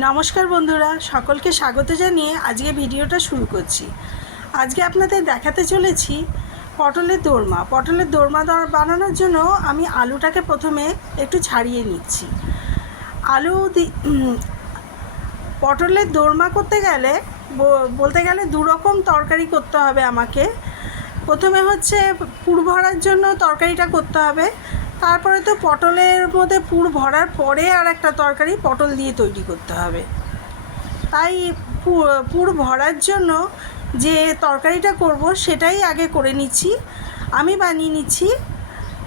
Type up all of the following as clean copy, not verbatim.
নমস্কার বন্ধুরা, সকলকে স্বাগত জানিয়ে আজকে ভিডিওটা শুরু করছি। আজকে আপনাদের দেখাতে চলেছি পটলের দোরমা। পটলের দোরমা বানানোর জন্য আমি আলুটাকে প্রথমে একটু ছাড়িয়ে নিচ্ছি। পটলের দোরমা করতে গেলে বলতে গেলে দু রকম তরকারি করতে হবে আমাকে। প্রথমে হচ্ছে পুর ভরার জন্য তরকারিটা করতে হবে, তারপরে তো পটলের মধ্যে পুর ভরার পরে আর একটা তরকারি পটল দিয়ে তৈরি করতে হবে। তাই পুর ভরার জন্য যে তরকারিটা করব সেটাই আগে করে নিচ্ছি। আমি বানিয়ে নিচ্ছি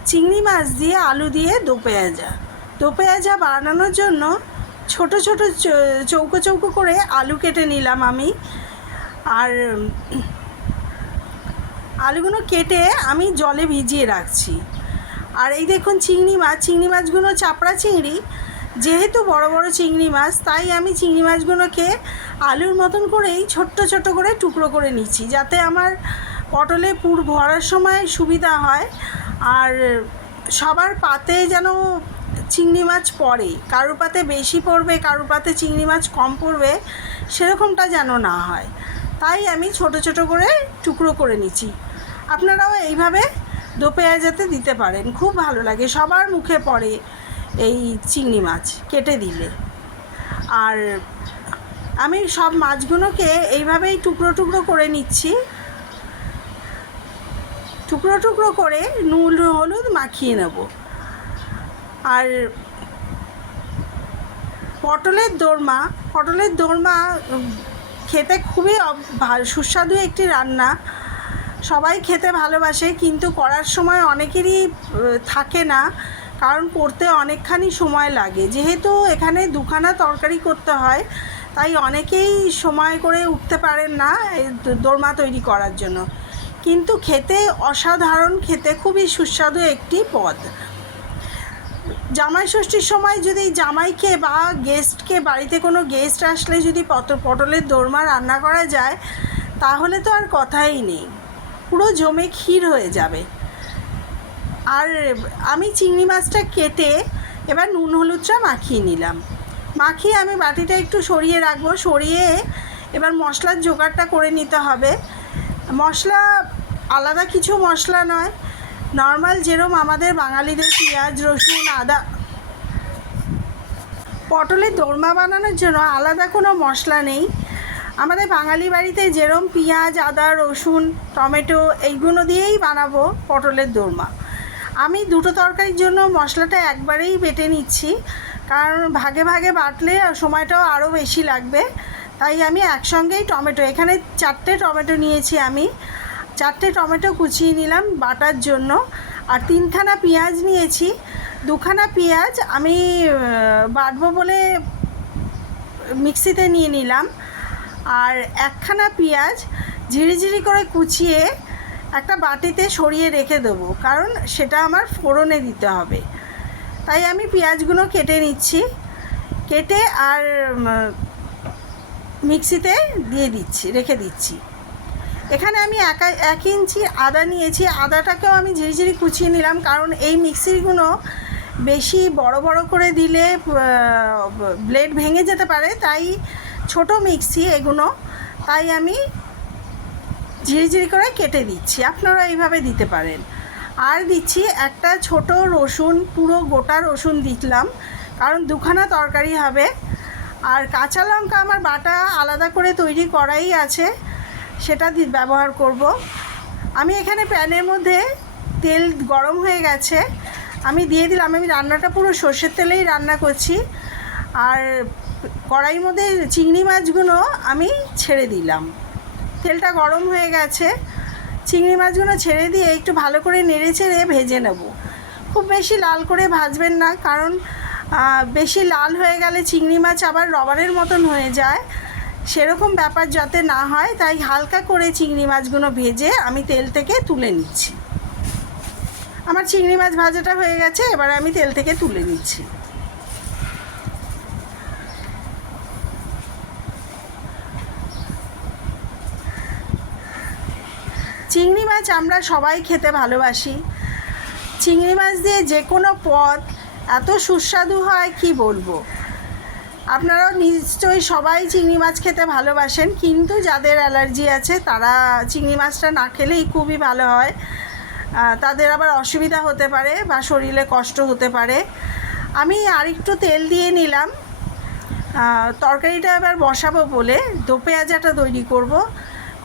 চিংড়ি মাছ দিয়ে আলু দিয়ে দো পেঁয়াজা বানানোর জন্য ছোট ছোট চৌকো চৌকো করে আলু কেটে নিলাম আমি। আর আলুগুলো কেটে আমি জলে ভিজিয়ে রাখছি। আর এই দেখুন চিংড়ি মাছগুলো চাপড়া চিংড়ি, যেহেতু বড় বড় চিংড়ি মাছ তাই আমি চিংড়ি মাছগুলোকে আলুর মতন করেই ছোট্ট ছোট্ট করে টুকরো করে নিচ্ছি, যাতে আমার পটলে পুর ভরার সময় সুবিধা হয়। আর সবার পাতে যেন চিংড়ি মাছ পড়ে, কারোর পাতে বেশি পড়বে কারোর পাতে চিংড়ি মাছ কম পড়বে, সেরকমটা যেন না হয়, তাই আমি ছোট ছোট করে টুকরো করে নিচ্ছি। আপনারাও এইভাবে দো পেঁয়াজাতে দিতে পারেন, খুব ভালো লাগে, সবার মুখে পড়ে এই চিংড়ি মাছ কেটে দিলে। আর আমি সব মাছগুলোকে এইভাবেই টুকরো টুকরো করে নিচ্ছি। টুকরো টুকরো করে নুন হলুদ মাখিয়ে নেব। আর পটলের দোরমা খেতে খুবই সুস্বাদু একটি রান্না। সবাই খেতে ভালোবাসে, কিন্তু করার সময় অনেকেরই থাকে না, কারণ করতে অনেকখানি সময় লাগে। যেহেতু এখানে দুখানা তরকারি করতে হয়, তাই অনেকেই সময় করে উঠতে পারেন না এই দোরমা তৈরি করার জন্য। কিন্তু খেতে অসাধারণ, খেতে খুবই সুস্বাদু একটি পদ। জামাই ষষ্ঠীর সময় যদি জামাইকে বা গেস্টকে, বাড়িতে কোনো গেস্ট আসলে যদি পটলের দোরমা রান্না করা যায়, তাহলে তো আর কথাই নেই, পুরো জমে ক্ষীর হয়ে যাবে। আর আমি চিংড়ি মাছটা কেটে এবার নুন হলুদটা মাখিয়ে নিলাম। মাখিয়ে আমি বাটিটা একটু সরিয়ে রাখবো। সরিয়ে এবার মশলার জোগাড়টা করে নিতে হবে। মশলা আলাদা কিছু মশলা নয়, নর্মাল যেরকম আমাদের বাঙালিদের পেঁয়াজ রসুন আদা। পটলের দোরমা বানানোর জন্য আলাদা কোনো মশলা নেই। আমাদের বাঙালি বাড়িতে যেরকম পেঁয়াজ আদা রসুন টমেটো এইগুলো দিয়েই বানাবো পটলের দোরমা। আমি দুটো তরকারির জন্য মশলাটা একবারেই বেটে নিচ্ছি, কারণ ভাগে ভাগে বাটলে সময়টাও আরও বেশি লাগবে। তাই আমি একসঙ্গেই এখানে 4টে টমেটো নিয়েছি। আমি 4টে টমেটো কুচিয়ে নিলাম বাটার জন্য। আর 3খানা পেঁয়াজ নিয়েছি। 2খানা পেঁয়াজ আমি বাটবো বলে মিক্সিতে নিয়ে নিলাম। আর 1খানা পেঁয়াজ ঝিরিঝিরি করে কুচিয়ে একটা বাটিতে সরিয়ে রেখে দেবো, কারণ সেটা আমার ফোড়নে দিতে হবে। তাই আমি পেঁয়াজগুলো কেটে নিচ্ছি, কেটে আর মিক্সিতে রেখে দিচ্ছি। এখানে আমি 1 ইঞ্চি আদা নিয়েছি। আদাটাকেও আমি ঝিরিঝিরি কুচিয়ে নিলাম, কারণ এই মিক্সিগুলো বেশি বড় বড় করে দিলে ব্লেড ভেঙে যেতে পারে, তাই ছোট মিক্সি এগুলো, তাই আমি ঝিরিঝিরি করে কেটে দিচ্ছি। আপনারা এইভাবে দিতে পারেন। আর দিচ্ছি একটা ছোট রসুন, পুরো গোটা রসুন দিলাম, কারণ 2খানা তরকারি হবে। আর কাঁচা লঙ্কা আমার বাটা আলাদা করে তৈরি করাই আছে, সেটা ব্যবহার করব। আমি এখানে প্যানের মধ্যে তেল গরম হয়ে গেছে, আমি দিয়ে দিলাম। আমি রান্নাটা পুরো সর্ষের তেলেই রান্না করছি। আর কড়াইয়ের মধ্যে চিংড়ি মাছগুলো আমি ছেড়ে দিলাম। তেলটা গরম হয়ে গেছে, চিংড়ি মাছগুলো ছেড়ে দিয়ে একটু ভালো করে নেড়ে চেড়ে ভেজে নেব। খুব বেশি লাল করে ভাজবেন না, কারণ বেশি লাল হয়ে গেলে চিংড়ি মাছ আবার রবারের মতন হয়ে যায়, সেরকম ব্যাপার যাতে না হয়, তাই হালকা করে চিংড়ি মাছগুলো ভেজে আমি তেল থেকে তুলে নিচ্ছি। আমার চিংড়ি মাছ ভাজাটা হয়ে গেছে, এবার আমি তেল থেকে তুলে নিচ্ছি। চিংড়ি মাছ আমরা সবাই খেতে ভালোবাসি। চিংড়ি মাছ দিয়ে যে কোনো পদ এত সুস্বাদু হয় কি বলবো। আপনারাও নিশ্চয়ই সবাই চিংড়ি মাছ খেতে ভালোবাসেন, কিন্তু যাদের অ্যালার্জি আছে তারা চিংড়ি মাছটা না খেলেই খুবই ভালো হয়। তাদের আবার অসুবিধা হতে পারে বা শরীরে কষ্ট হতে পারে। আমি আরেকটু তেল দিয়ে নিলাম, তরকারিটা এবার বসাবো বলে দো পেঁয়াজাটা তৈরি করব।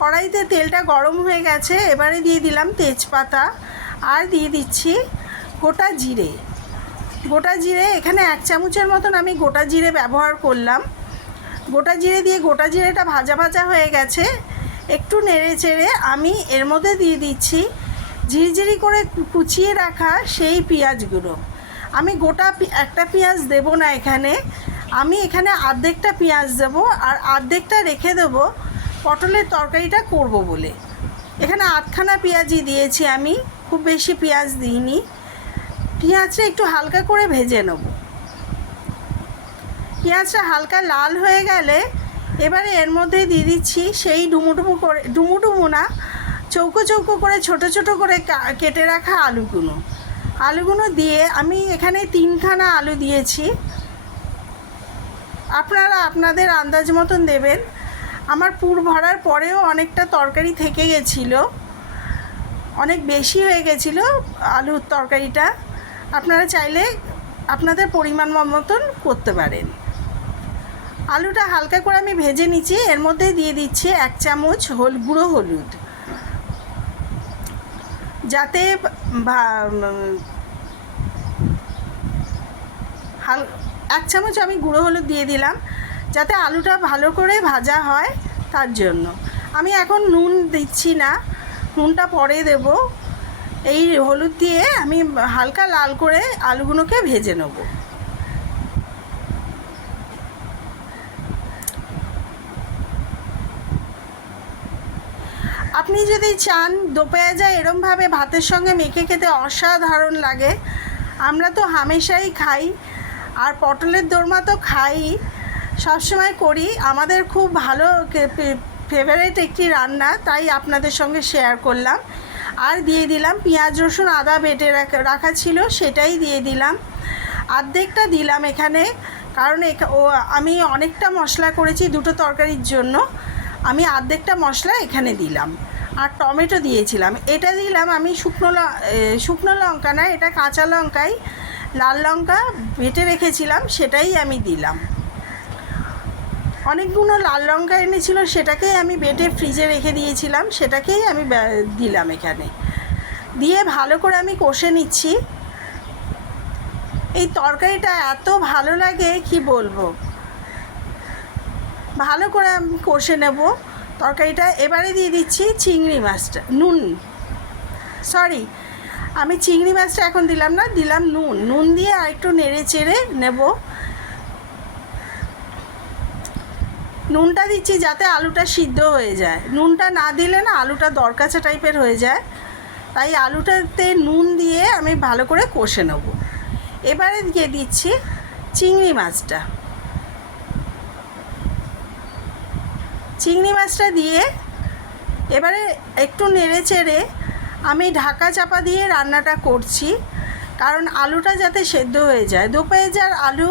কড়াইতে তেলটা গরম হয়ে গেছে, এবারে দিয়ে দিলাম তেজপাতা আর দিয়ে দিচ্ছি গোটা জিরে। গোটা জিরে এখানে 1 চামচের মতন আমি গোটা জিরে ব্যবহার করলাম। গোটা জিরে দিয়ে গোটা জিরেটা ভাজা ভাজা হয়ে গেছে, একটু নেড়ে চেড়ে আমি এর মধ্যে দিয়ে দিচ্ছি ঝিরিঝিরি করে কুচিয়ে রাখা সেই পেঁয়াজগুলো। আমি গোটা একটা পেঁয়াজ দেব না এখানে, আমি এখানে অর্ধেকটা পেঁয়াজ দেব আর অর্ধেকটা রেখে দেব পটলের তরকারিটা করব বলে। এখানে 8খানা পেঁয়াজই দিয়েছি আমি, খুব বেশি পেঁয়াজ দিইনি। পেঁয়াজটা একটু হালকা করে ভেজে নেব। পেঁয়াজটা হালকা লাল হয়ে গেলে এবারে এর মধ্যে দিয়ে দিচ্ছি সেই ডুমুডুমু না, চৌকো চৌকো করে ছোট ছোট করে কেটে রাখা আলুগুলো দিয়ে আমি এখানে 3খানা আলু দিয়েছি। আপনারা আপনাদের আন্দাজ মতন দেবেন। আমার পুর ভরার পরেও অনেকটা তরকারি থেকে গেছিলো, অনেক বেশি হয়ে গেছিলো আলুর তরকারিটা। আপনারা চাইলে আপনাদের পরিমাণ মতন করতে পারেন। আলুটা হালকা করে আমি ভেজে নিচ্ছি, এর মধ্যে দিয়ে দিচ্ছি 1 চামচ গুঁড়ো হলুদ, যাতে 1 চামচ আমি গুঁড়ো হলুদ দিয়ে দিলাম যাতে আলুটা ভালো করে ভাজা হয়, তার জন্য। আমি এখন নুন দিচ্ছি না, নুনটা পরে দেব। এই হলুদ দিয়ে আমি হালকা লাল করে আলুগুলোকে ভেজে নেব। আপনি যদি চান দো পেঁয়াজা এরমভাবে ভাতের সঙ্গে মেখে খেতে অসাধারণ লাগে। আমরা তো হামেশাই খাই, আর পটলের দোরমা তো খাই, সবসময় করি। আমাদের খুব ভালো ফেভারিট একটি রান্না, তাই আপনাদের সঙ্গে শেয়ার করলাম। আর দিয়ে দিলাম পেঁয়াজ রসুন আদা বেটে রাখা ছিল, সেটাই দিয়ে দিলাম। অর্ধেকটা দিলাম এখানে, কারণ আমি অনেকটা মশলা করেছি দুটো তরকারির জন্য, আমি অর্ধেকটা মশলা এখানে দিলাম। আর টমেটো দিয়েছিলাম, এটা দিলাম আমি শুকনো লঙ্কা না, এটা কাঁচা লঙ্কাই, লাল লঙ্কা বেটে রেখেছিলাম সেটাই আমি দিলাম। অনেকগুলো লাল লঙ্কা এনেছিল, সেটাকেই আমি বেটে ফ্রিজে রেখে দিয়েছিলাম, সেটাকেই আমি দিলাম এখানে। দিয়ে ভালো করে আমি কষে নিচ্ছি। এই তরকারিটা এত ভালো লাগে কি বলবো, ভালো করে আমি কষে নেব তরকারিটা। এবারে দিয়ে দিচ্ছি চিংড়ি মাছটা, আমি চিংড়ি মাছটা এখন দিলাম না, দিলাম নুন দিয়ে আর একটু নেড়ে চেড়ে নেব। নুনটা দিচ্ছি যাতে আলুটা সিদ্ধ হয়ে যায়, নুনটা না দিলে না আলুটা দরকাচা টাইপের হয়ে যায়, তাই আলুটাতে নুন দিয়ে আমি ভালো করে কষে নেব। এবারে দিয়ে দিচ্ছি চিংড়ি মাছটা দিয়ে এবারে একটু নেড়ে চেড়ে আমি ঢাকা চাপা দিয়ে রান্নাটা করছি, কারণ আলুটা যাতে সেদ্ধ হয়ে যায়। দো পেঁয়াজার আলু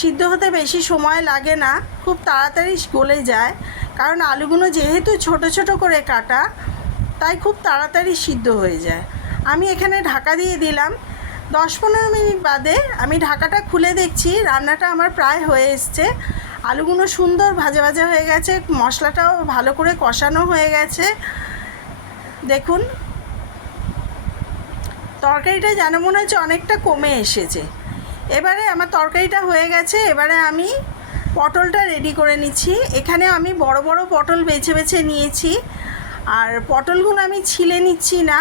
সিদ্ধ হতে বেশি সময় লাগে না, খুব তাড়াতাড়ি গলে যায়, কারণ আলুগুলো যেহেতু ছোট ছোট করে কাটা, তাই খুব তাড়াতাড়ি সিদ্ধ হয়ে যায়। আমি এখানে ঢাকা দিয়ে দিলাম। 10-15 মিনিট বাদে আমি ঢাকাটা খুলে দেখছি রান্নাটা আমার প্রায় হয়ে এসছে। আলুগুলো সুন্দর ভাজা ভাজা হয়ে গেছে, মশলাটাও ভালো করে কষানো হয়ে গেছে। দেখুন তরকারিটা যেন মনে হচ্ছে অনেকটা কমে এসেছে। এবারে আমার তরকারিটা হয়ে গেছে, এবারে আমি পটলটা রেডি করে নিচ্ছি। এখানে আমি বড় বড় পটল বেছে বেছে নিয়েছি, আর পটলগুলো আমি ছিলে নিচ্ছি না,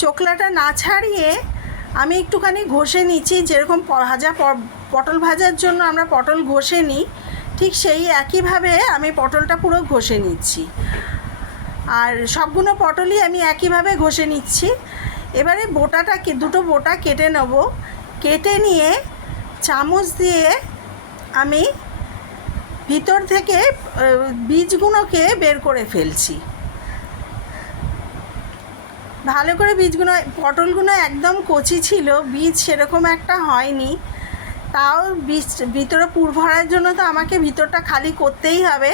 চোকলাটা না ছাড়িয়ে আমি একটুখানি ঘষে নিচ্ছি। যেরকম পটল ভাজার জন্য আমরা পটল ঘষে নিই, ঠিক সেই একইভাবে আমি পটলটা পুরো ঘষে নিচ্ছি, আর সবগুলো পটলই আমি একইভাবে ঘষে নিচ্ছি। এবারে দুটো বোটা কেটে নেব, কেটে নিয়ে চামচ দিয়ে আমি ভিতর থেকে বীজগুলোকে বের করে ফেলছি। ভালো করে পটলগুলো একদম কচি ছিল, বীজ সেরকম একটা হয়নি, তাও বীজ ভিতরে পুর ভরার জন্য তো আমাকে ভিতরটা খালি করতেই হবে,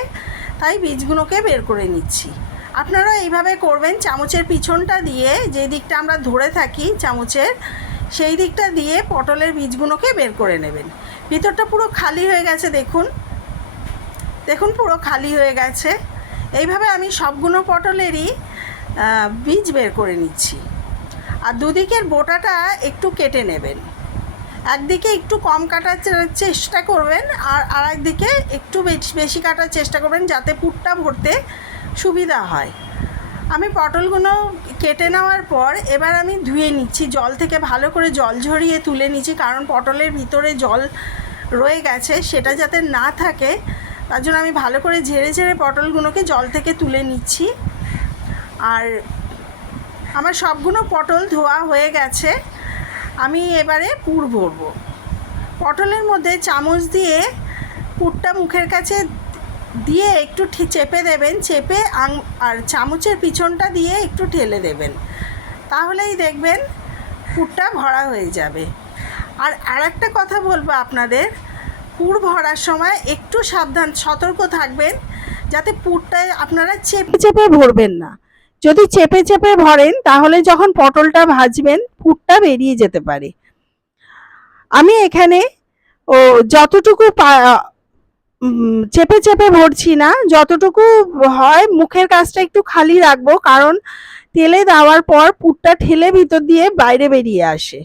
তাই বীজগুলোকে বের করে নিচ্ছি। আপনারা এইভাবে করবেন, চামচের পিছনটা দিয়ে যে দিকটা আমরা ধরে থাকি চামচের, সেই দিকটা দিয়ে পটলের বীজগুলোকে বের করে নেবেন। ভিতরটা পুরো খালি হয়ে গেছে, দেখুন দেখুন পুরো খালি হয়ে গেছে। এইভাবে আমি সবগুলো পটলেরই বীজ বের করে নিচ্ছি। আর দুদিকের বোটাটা একটু কেটে নেবেন, একদিকে একটু কম কাটার চেষ্টা করবেন আর আরেকদিকে একটু বেশি কাটার চেষ্টা করবেন, যাতে পুরটা ভরতে সুবিধা হয়। আমি পটলগুলো কেটে নেওয়ার পর এবার আমি ধুয়ে নিচ্ছি, জল থেকে ভালো করে জল ঝরিয়ে তুলে নিচ্ছি, কারণ পটলের ভিতরে জল রয়ে গেছে, সেটা যাতে না থাকে তার জন্য আমি ভালো করে ঝেড়ে ঝেড়ে পটলগুলোকে জল থেকে তুলে নিচ্ছি। আর আমার সবগুলো পটল ধোয়া হয়ে গেছে, আমি এবারে পুর ভরবো। পটলের মধ্যে চামচ দিয়ে পুরটা মুখের কাছে দিয়ে একটু চেপে দেবেন, চেপে আর চামচের পিছনটা দিয়ে একটু ঠেলে দেবেন, তাহলেই দেখবেন পুরটা ভরা হয়ে যাবে। আর আরেকটা কথা বলবো আপনাদের, পুর ভরার সময় একটু সাবধান সতর্ক থাকবেন, যাতে পুরটা আপনারা চেপে চেপে ভরবেন না। যদি চেপে চেপে ভরেন তাহলে যখন পটলটা ভাজবেন পুরটা বেরিয়ে যেতে পারে। আমি এখানে যতটুকু চেপে চেপে ভরছি না, যতটুকু হয় মুখের কাছটা একটু খালি রাখবো, কারণ তেলে দেওয়ার পর পুরটা ঠেলে ভিতর দিয়ে বাইরে বেরিয়ে আসে।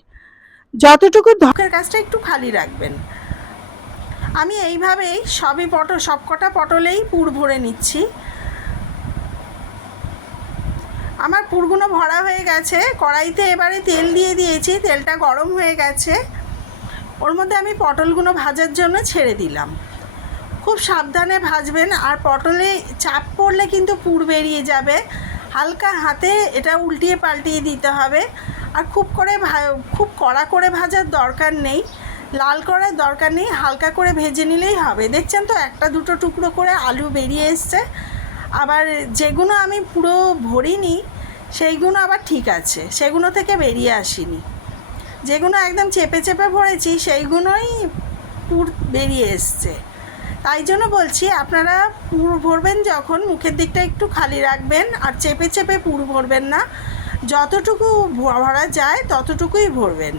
যতটুকু মুখের কাছটা একটু খালি রাখবেন। আমি এইভাবেই সবকটা পটলেই পুর ভরে নিচ্ছি। আমার পুরগুলো ভরা হয়ে গেছে। কড়াইতে এবারে তেল দিয়ে দিয়েছি, তেলটা গরম হয়ে গেছে। ওর মধ্যে আমি পটলগুলো ভাজার জন্য ছেড়ে দিলাম। খুব সাবধানে ভাজবেন, আর পটলে চাপ পড়লে কিন্তু পুর বেরিয়ে যাবে। হালকা হাতে এটা উল্টিয়ে পাল্টিয়ে দিতে হবে। আর খুব কড়া করে ভাজার দরকার নেই, লাল করার দরকার নেই, হালকা করে ভেজে নিলেই হবে। দেখছেন তো একটা দুটো টুকরো করে আলু বেরিয়ে এসছে। আবার যেগুলো আমি পুরো ভরিনি সেইগুলো আবার ঠিক আছে, সেগুলো থেকে বেরিয়ে আসেনি। যেগুলো একদম চেপে চেপে ভরেছি সেইগুলোই পুর বেরিয়ে এসছে। তাই জন্য বলছি, আপনারা পুর ভরবেন যখন মুখের দিকটা একটু খালি রাখবেন, আর চেপে চেপে পুর ভরবেন না, যতটুকু ভরা যায় ততটুকুই ভরবেন।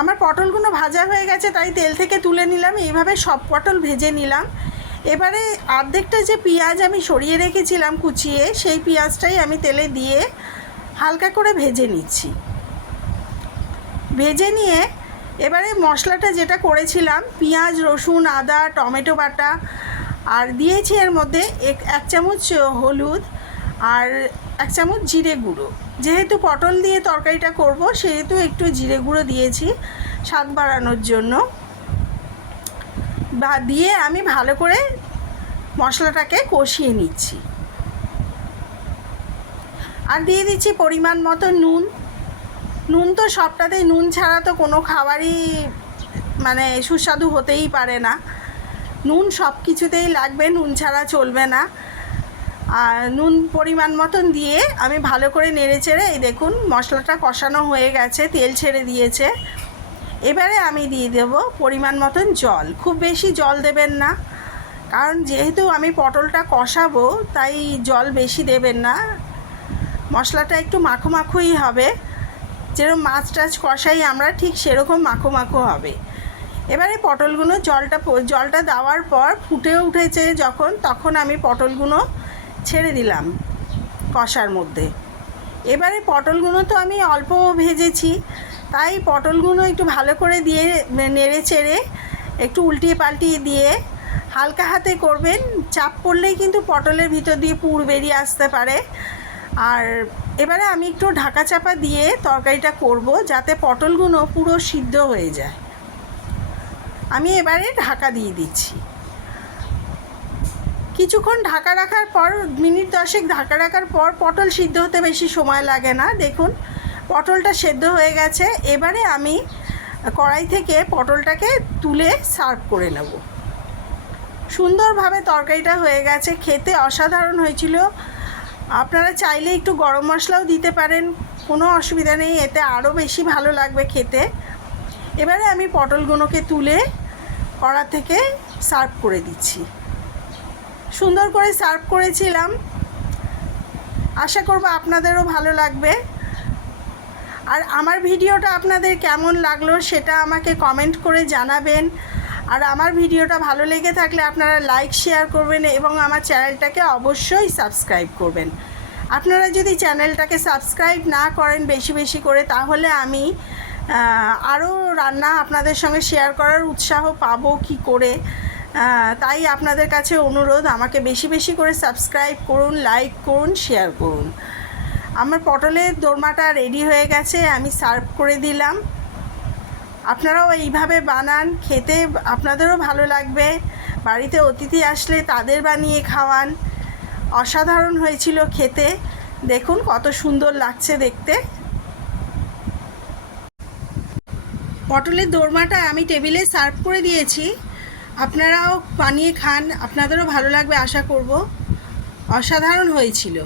আমার পটলগুলো ভাজা হয়ে গেছে, তাই তেল থেকে তুলে নিলাম। এইভাবে সব পটল ভেজে নিলাম। এবারে অর্ধেকটা যে পেঁয়াজ আমি সরিয়ে রেখেছিলাম কুচিয়ে, সেই পেঁয়াজটাই আমি তেলে দিয়ে হালকা করে ভেজে নিচ্ছি। ভেজে নিয়ে এবারে মশলাটা যেটা করেছিলাম, পেঁয়াজ, রসুন, আদা, টমেটো বাটা, আর দিয়েছি এর মধ্যে এক চামচ হলুদ আর 1 চামচ জিরে গুঁড়ো। যেহেতু পটল দিয়ে তরকারিটা করব, সেহেতু একটু জিরে গুঁড়ো দিয়েছি স্বাদ বাড়ানোর জন্য। দিয়ে আমি ভালো করে মশলাটাকে কষিয়ে নিচ্ছি। আর দিয়ে দিচ্ছি পরিমাণ মতো নুন। নুন তো সবটাতেই, নুন ছাড়া তো কোনো খাবারই মানে সুস্বাদু হতেই পারে না। নুন সব কিছুতেই লাগবে, নুন ছাড়া চলবে না। আর নুন পরিমাণ মতন দিয়ে আমি ভালো করে নেড়ে চেড়ে, এই দেখুন মশলাটা কষানো হয়ে গেছে, তেল ছেড়ে দিয়েছে। এবারে আমি দিয়ে দেব পরিমাণ মতন জল। খুব বেশি জল দেবেন না, কারণ যেহেতু আমি পটলটা কষাবো, তাই জল বেশি দেবেন না। মশলাটা একটু মাখো মাখোই হবে, যেরকম মাছ টাছ কষাই আমরা, ঠিক সেরকম মাখো মাখো হবে। এবারে পটলগুলো জলটা দেওয়ার পর ফুটে উঠেছে যখন, তখন আমি পটলগুলো ছেড়ে দিলাম কষার মধ্যে। এবারে পটলগুলো তো আমি অল্প ভেজেছি, তাই পটলগুলো একটু ভালো করে দিয়ে নেড়ে চেড়ে একটু উল্টিয়ে পাল্টিয়ে দিয়ে হালকা হাতে করবেন। চাপ পড়লেই কিন্তু পটলের ভিতর দিয়ে পুর বেরিয়ে আসতে পারে। আর এবারে আমি একটু ঢাকা চাপা দিয়ে তরকারিটা করব, যাতে পটলগুলো পুরো সিদ্ধ হয়ে যায়। আমি এবারে ঢাকা দিয়ে দিচ্ছি। কিছুক্ষণ ঢাকা রাখার পর, মিনিট 10 ঢাকা রাখার পর, পটল সিদ্ধ হতে বেশি সময় লাগে না। দেখুন পটলটা সেদ্ধ হয়ে গেছে। এবারে আমি কড়াই থেকে পটলটাকে তুলে সার্ভ করে নেব। সুন্দরভাবে তরকারিটা হয়ে গেছে, খেতে অসাধারণ হয়েছিল। আপনারা চাইলে একটু গরম মশলাও দিতে পারেন, কোনো অসুবিধা নেই, এতে আরও বেশি ভালো লাগবে খেতে। এবারে আমি পটলগুলোকে তুলে কড়া থেকে সার্ভ করে দিচ্ছি। সুন্দর করে সার্ভ করেছিলাম, আশা করব আপনাদেরও ভালো লাগবে। আর আমার ভিডিওটা আপনাদের কেমন লাগলো সেটা আমাকে কমেন্ট করে জানাবেন। আর আমার ভিডিওটা ভালো লেগে থাকলে আপনারা লাইক শেয়ার করবেন এবং আমার চ্যানেলটাকে অবশ্যই সাবস্ক্রাইব করবেন। আপনারা যদি চ্যানেলটাকে সাবস্ক্রাইব না করেন বেশি বেশি করে, তাহলে আমি আরও রান্না আপনাদের সঙ্গে শেয়ার করার উৎসাহ পাবো কি করে। তাই আপনাদের কাছে অনুরোধ, আমাকে বেশি বেশি করে সাবস্ক্রাইব করুন, লাইক করুন, শেয়ার করুন। আমার পটলের দোরমাটা রেডি হয়ে গেছে, আমি সার্ভ করে দিলাম। আপনারাও এইভাবে বানান, খেতে আপনাদেরও ভালো লাগবে। বাড়িতে অতিথি আসলে তাদের বানিয়ে খাওয়ান। অসাধারণ হয়েছিল খেতে, দেখুন কত সুন্দর লাগছে দেখতে। পটলের দোরমাটা আমি টেবিলে সার্ভ করে দিয়েছি, আপনারাও বানিয়ে খান, আপনাদেরও ভালো লাগবে আশা করব। অসাধারণ হয়েছিল।